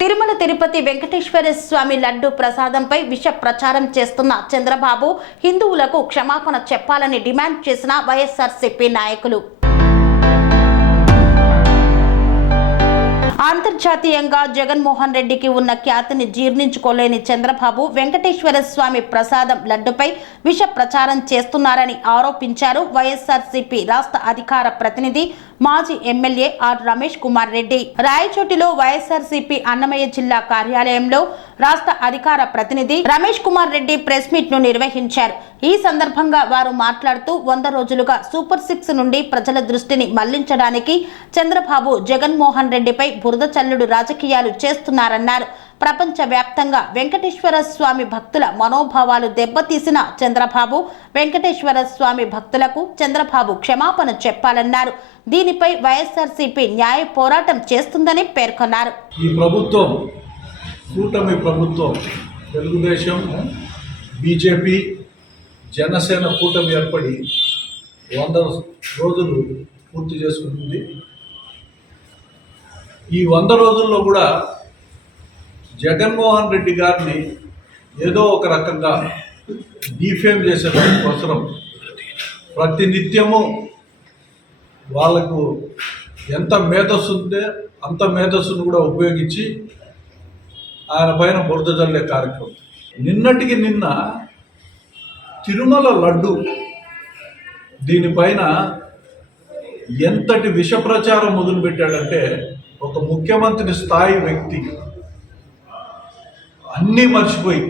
తిరుమల తిరుపతి వెంకటేశ్వర స్వామి లడ్డు ప్రసాదంపై విష ప్రచారం చేస్తున్న చంద్రబాబు హిందువులకు క్షమాపణ చెప్పాలని డిమాండ్ చేసిన వైఎస్ఆర్సీపీ నాయకులు. అంతర్జాతీయంగా జగన్మోహన్ రెడ్డికి ఉన్న ఖ్యాతిని జీర్ణించుకోలేని చంద్రబాబు వెంకటేశ్వర స్వామి ప్రసాదం లడ్డుపై విష ప్రచారం చేస్తున్నారని ఆరోపించారు. వైఎస్ఆర్సీపీ రాష్ట్ర అధికార ప్రతినిధి మాజీ ఎమ్మెల్యే ఆర్ రమేష్ కుమార్ రెడ్డి రాయచోటిలో వైఎస్ఆర్సీపీ అన్నమయ్య జిల్లా కార్యాలయంలో రాష్ట్ర అధికార ప్రతినిధి రమేష్ కుమార్ రెడ్డి ప్రెస్ మీట్ ను నిర్వహించారు. ఈ సందర్భంగా వారు మాట్లాడుతూ 100 రోజులుగా సూపర్ 6 నుండి ప్రజల దృష్టిని మళ్లించడానికి చంద్రబాబు జగన్మోహన్ రెడ్డిపై బురద చల్లుడు రాజకీయాలు చేస్తున్నారన్నారు. ప్రపంచ వ్యాప్తంగా వెంకటేశ్వర స్వామి భక్తుల మనోభావాలు దెబ్బతీసిన చంద్రబాబు వెంకటేశ్వర స్వామి భక్తులకు చంద్రబాబు క్షమాపణ చెప్పాలన్నారు. దీనిపై వైఎస్ఆర్సీపీ న్యాయ పోరాటం చేస్తుందని పేర్కొన్నారు. ఈ ప్రభుత్వం కూటమి ప్రభుత్వం తెలుగుదేశం బీజేపీ జనసేన కూటమి ఏర్పడి 100 రోజులు పూర్తి చేసుకుంటుంది. ఈ 100 రోజుల్లో కూడా జగన్మోహన్ రెడ్డి గారిని ఏదో ఒక రకంగా డిఫేమ్ చేసే అవసరం ప్రతి నిత్యము వాళ్లకు ఎంత మేధస్సు ఉంటే అంత మేధస్సును కూడా ఉపయోగించి ఆయన పైన బురద జల్లే కార్యక్రమం. నిన్నటికి నిన్న తిరుమల లడ్డు దీనిపైన ఎంతటి విష ప్రచారం మొదలుపెట్టాడంటే ఒక ముఖ్యమంత్రి స్థాయి వ్యక్తి అన్నీ మర్చిపోయి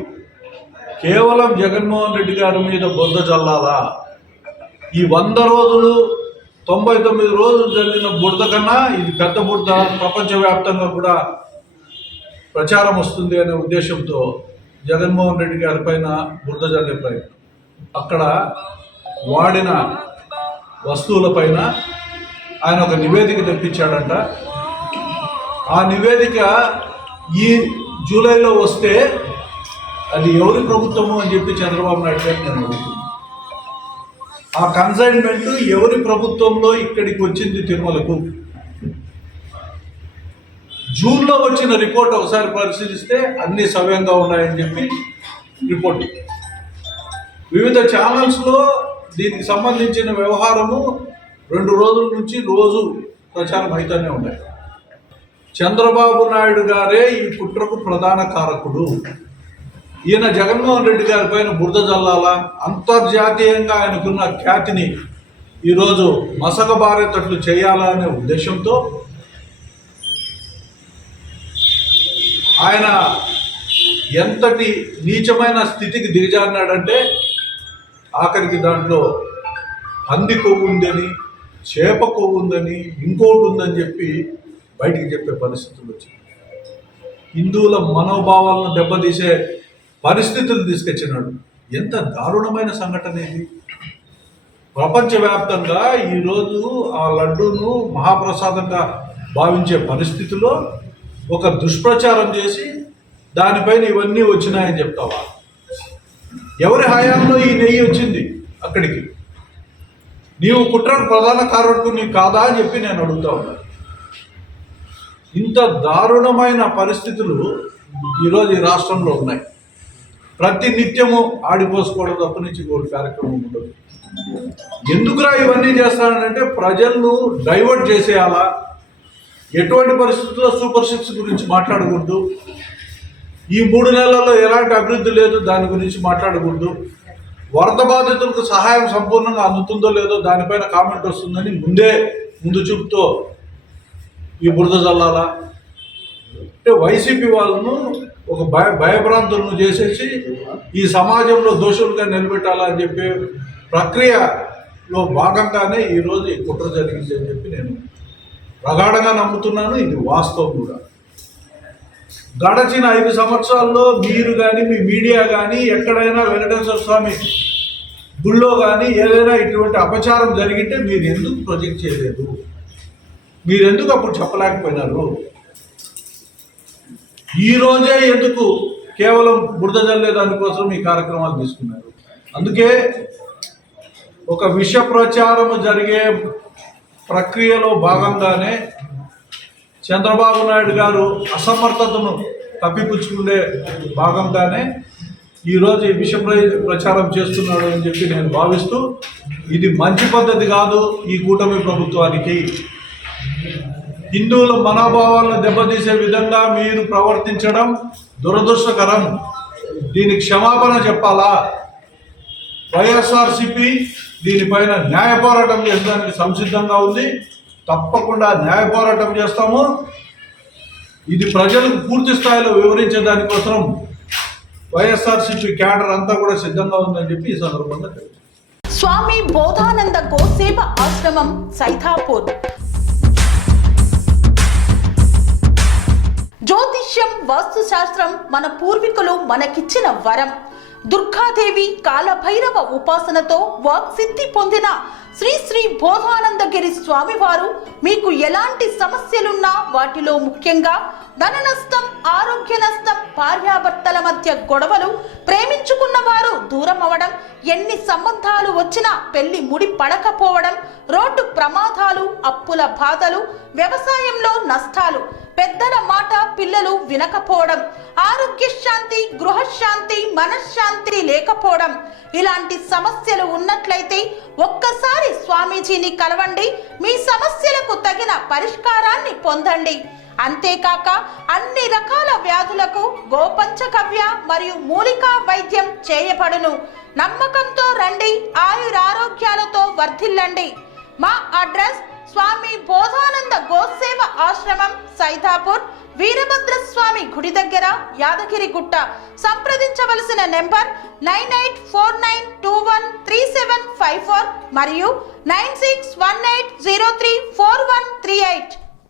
కేవలం జగన్మోహన్ రెడ్డి గారి మీద బురద జల్లాలా, ఈ 100 రోజులు 99 రోజులు జరిగిన బురద కన్నా ఇది పెద్ద బురద ప్రపంచవ్యాప్తంగా కూడా ప్రచారం వస్తుంది అనే ఉద్దేశంతో జగన్మోహన్ రెడ్డి గారి పైన బురద జల్లే ప్రయత్నం. అక్కడ వాడిన వస్తువులపైన ఆయన ఒక నివేదిక తెప్పించాడంట. ఆ నివేదిక ఈ జూలైలో వస్తే అది ఎవరి ప్రభుత్వము అని చెప్పి చంద్రబాబు నాయుడు గారికి నేను అడుగుతున్నాను. ఆ కన్సైన్మెంట్ ఎవరి ప్రభుత్వంలో ఇక్కడికి వచ్చింది తిరుమలకు? జూన్లో వచ్చిన రిపోర్ట్ ఒకసారి పరిశీలిస్తే అన్ని సవ్యంగా ఉన్నాయని చెప్పి రిపోర్ట్. వివిధ ఛానల్స్లో దీనికి సంబంధించిన వ్యవహారము 2 రోజుల నుంచి రోజు ప్రచారం అయితేనే ఉన్నాయి. చంద్రబాబు నాయుడు గారే ఈ కుట్రకు ప్రధాన కారకుడు. ఈయన జగన్మోహన్ రెడ్డి గారి పైన బురద జల్లాలా, అంతర్జాతీయంగా ఆయనకున్న ఖ్యాతిని ఈరోజు మసకబారేటట్లు చేయాలా అనే ఉద్దేశంతో ఆయన ఎంతటి నీచమైన స్థితికి దిగజారినాడంటే ఆఖరికి దాంట్లో పంది కొవ్వు ఉందని, చేప కొవ్వు ఉందని, ఇంకోటి ఉందని చెప్పి బయటికి చెప్పే పరిస్థితులు వచ్చింది. హిందువుల మనోభావాలను దెబ్బతీసే పరిస్థితులు తీసుకొచ్చినాడు. ఎంత దారుణమైన సంఘటన ఇది! ప్రపంచవ్యాప్తంగా ఈరోజు ఆ లడ్డూను మహాప్రసాదంగా భావించే పరిస్థితిలో ఒక దుష్ప్రచారం చేసి దానిపైన ఇవన్నీ వచ్చినాయని చెప్తావా? ఎవరి హయాంలో ఈ నెయ్యి వచ్చింది అక్కడికి? నీవు కుట్రకు ప్రధాన కారకుడు నీకు కాదా అని చెప్పి నేను అడుగుతా ఉన్నాను. ఇంత దారుణమైన పరిస్థితులు ఈరోజు ఈ రాష్ట్రంలో ఉన్నాయి. ప్రతి నిత్యము ఆడిపోసుకోవడం తప్ప నుంచి ఇంకోటి కార్యక్రమం ఉండదు. ఎందుకురా ఇవన్నీ చేస్తానంటే ప్రజలను డైవర్ట్ చేసేయాలా, ఎటువంటి పరిస్థితుల్లో సూపర్ 6 గురించి మాట్లాడకూడదు, ఈ 3 నెలల్లో ఎలాంటి అభివృద్ధి లేదు దాని గురించి మాట్లాడకూడదు, వరద బాధితులకు సహాయం సంపూర్ణంగా అందుతుందో లేదో దానిపైన కామెంట్ వస్తుందని ముందు చూపుతో ఈ బురద జల్లాలా అంటే వైసీపీ వాళ్ళను ఒక భయభ్రాంతులను చేసేసి ఈ సమాజంలో దోషులుగా నిలబెట్టాలా అని చెప్పే ప్రక్రియలో భాగంగానే ఈరోజు ఈ కుట్ర జరిగింది అని చెప్పి నేను ప్రగాఢంగా నమ్ముతున్నాను. ఇది వాస్తవం కూడా. గడచిన 5 సంవత్సరాల్లో మీరు కానీ మీ మీడియా కానీ ఎక్కడైనా వెంకటేశ్వర స్వామి గుళ్ళో కానీ ఏదైనా ఇటువంటి అపచారం జరిగితే మీరు ఎందుకు ప్రొజెక్ట్ చేయలేదు? మీరు ఎందుకు అప్పుడు చెప్పలేకపోయినారు? ఈరోజే ఎందుకు కేవలం బురద జల్లే దానికోసం ఈ కార్యక్రమాలు తీసుకున్నారు? అందుకే ఒక విష ప్రచారం జరిగే ప్రక్రియలో భాగంగానే చంద్రబాబు నాయుడు గారు అసమర్థతను తప్పిపుచ్చుకునే భాగంగానే ఈరోజు ఈ విష ప్రచారం చేస్తున్నాడు అని చెప్పి నేను భావిస్తూ, ఇది మంచి పద్ధతి కాదు. ఈ కూటమి ప్రభుత్వానికి హిందువుల మనోభావాలను దెబ్బతీసే విధంగా మీరు ప్రవర్తించడం దురదృష్టకరం. దీనికి క్షమాపణ చెప్పాలా? వైఎస్ఆర్సీపీ దీనిపైన న్యాయ పోరాటం చేసడానికి సంసిద్ధంగా ఉంది. తప్పకుండా న్యాయ పోరాటం చేస్తాము. ఇది ప్రజలకు పూర్తి స్థాయిలో వివరించే దానికోసం వైఎస్ఆర్సీపీ క్యాడర్ అంతా కూడా సిద్ధంగా ఉందని చెప్పి ఈ సందర్భంగా తెలుసు. స్వామి బోధానంద గోసేవ ఆశ్రమం సైథాపూర్. జ్యోతిష్యం, వాస్తుశాస్త్రం మన పూర్వీకులు మనకిచ్చిన వరం. దుర్గాదేవి, కాలభైరవ ఉపాసనతో వాక్సిద్ధి పొందిన శ్రీ శ్రీ బోధానందగిరి స్వామివారు మీకు ఎలాంటి సమస్యలున్నా, వాటిలో ముఖ్యంగా ధన నష్టం, ఆరోగ్య నష్టం, భార్యాభర్తల మధ్య గొడవలు, ప్రేమించుకున్న వారు దూరం అవడం, ఎన్ని సంబంధాలు వచ్చినా పెళ్లి ముడి పడకపోవడం, రోడ్డు ప్రమాదాలు, అప్పుల బాధలు, వ్యవసాయంలో నష్టాలు, పెద్దల మాట పిల్లలు వినకపోవడం, ఆరోగ్య శాంతి, గృహశాంతి, మనశ్శాంతి లేకపోవడం, ఇలాంటి సమస్యలు ఉన్నట్లయితే ఒక్కసారి స్వామీజీని కలవండి. మీ సమస్యలకు తగిన పరిష్కారాన్ని పొందండి. అంతేకాక అన్ని రకాల వ్యాధులకు గోపంచకవ్య మరియు మూలికా వైద్యం చేయబడును. నమ్మకంతో రండి, ఆయురారోగ్యాలతో వర్ధిల్లండి. మా అడ్రస్ స్వామి బోధానంద గోసేవ ఆశ్రమం, సైథాపూర్, వీరభద్రస్వామి గుడి దగ్గర, యాదగిరిగుట్ట. సంప్రదించవలసిన నెంబర్ 9849213754 మరియు 9618034138.